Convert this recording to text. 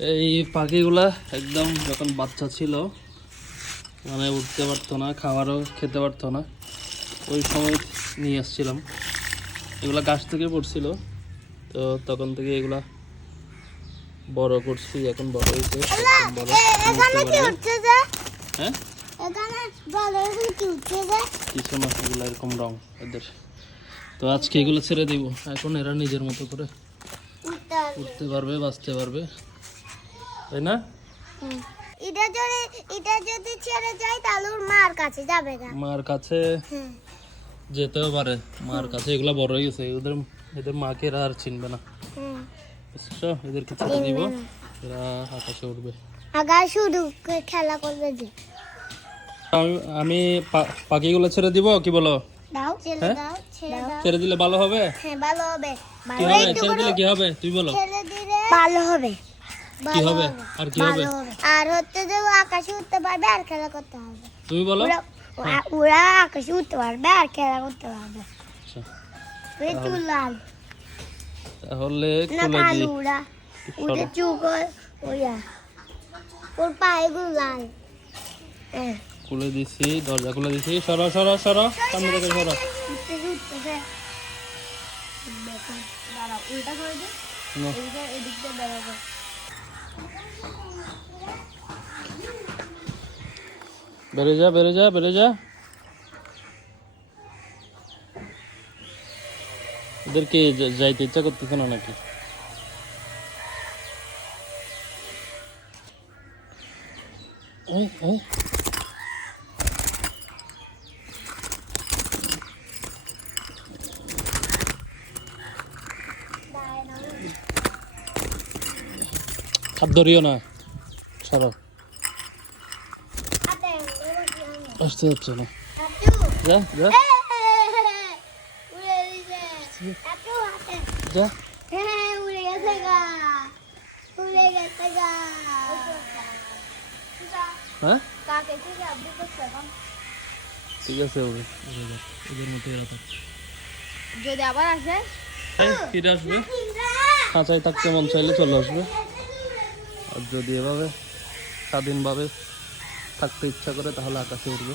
এই পাখিগুলা একদম যখন বাচ্চা ছিল মানে উঠতে পারতো না খাবারও খেতে পারতো না ওই সময় নিয়ে আসছিলাম। এগুলা গাছ থেকে পড়ছিল তো তখন থেকে এগুলা বড় করছি এখন বড় হয়েছে বড়। হ্যাঁ? কিছু না এগুলো এরকম রং এদের। তো আজকে এগুলো ছেড়ে দিব এখন এরা নিজের মতো করে উঠতে পারবে বাঁচতে পারবে। তাই না? এটা যদি এটা যদি ছেড়ে যায় তাহলে ওর মার কাছে যাবে না। মার কাছে যেতেও পারে। মার কাছে এগুলো বড় হয়ে গেছে। এদের এদের মাকে এরা আর চিনবে না। বুঝছ? এদেরকে ছেড়ে দিব। এরা আকাশে উঠবে আগার শুধু খেলা করবে যে। আমি আমি পা- পাখিগুলো ছেড়ে দিব কি বলো? ছেড়ে হ্যাঁ? দাও ছেড়ে দাও। ছেড়ে দিলে ভালো হবে? হ্যাঁ কি ভালো হবে ছেড়ে দিলে কি হবে? তুই বলো। ছেড়ে দিলে ভালো হবে। কি হবে? আর কি হবে? আর হচ্ছে যে আকাশে উঠতে পারবে আর খেলা করতে হবে। তুমি বলো? ওরা ওরা আকাশে উঠতে পারবে আর খেলা করতে পারবে। আচ্ছা, লাল। তাহলে কালো ওরা। ওটা চুক ওরা। ওর পায়েগুলো লাল। হ্যাঁ। খুলে দিছি দরজা খুলে দিছি। সরো সরো সরো। সামনে থেকে সরো। উঠতেছে উল্টা করে দে। এদিকে এদিক দিয়ে বেরোবে বেড়ে যা বেড়ে যা বেড়ে যা ওদেরকে যা- যাইতে ইচ্ছা করতেছে না নাকি ওই, ওই। হাত ধরিও না। সরো আসতে যাচ্ছে না। যা যা। হ্যাঁ হ্যাঁ? ঠিক আছে ওকে। ওকে ওদের মতো এরা থাক যদি আবার আসে? এই, আসবে। খাঁচায় থাকতে মন চাইলে চলে আসবে। আর যদি এভাবে স্বাধীনভাবে থাকতে ইচ্ছা করে তাহলে আকাশে উঠবে